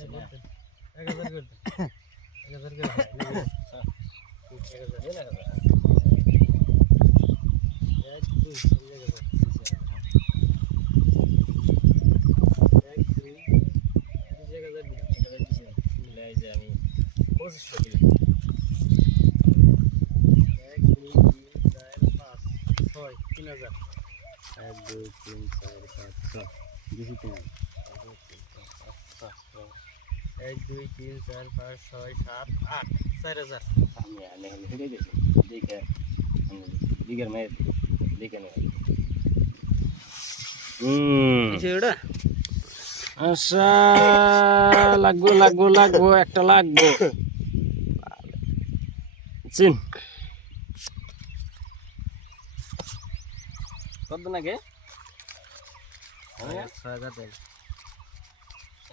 আছে না 1000 করে দে 1000 করে দে 1000 দিন 1000 এক দুই এই জায়গা এক দুই এই জায়গা যাবি না এটা দিছি মিলাই যে আমি 2500 দিলাম 1 2 3 4 5 6 3000 1 2 3 4 5 6 দিছি তো 1 2 3 4 5 6 7 8 4000 আমি আনে হেডে গেছি দেখে দিগের মে দেখে নে ওটা আচ্ছা লাগবো একটা লাগবো চিন কত নাকি 6000 দেয়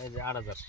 এই যে 8000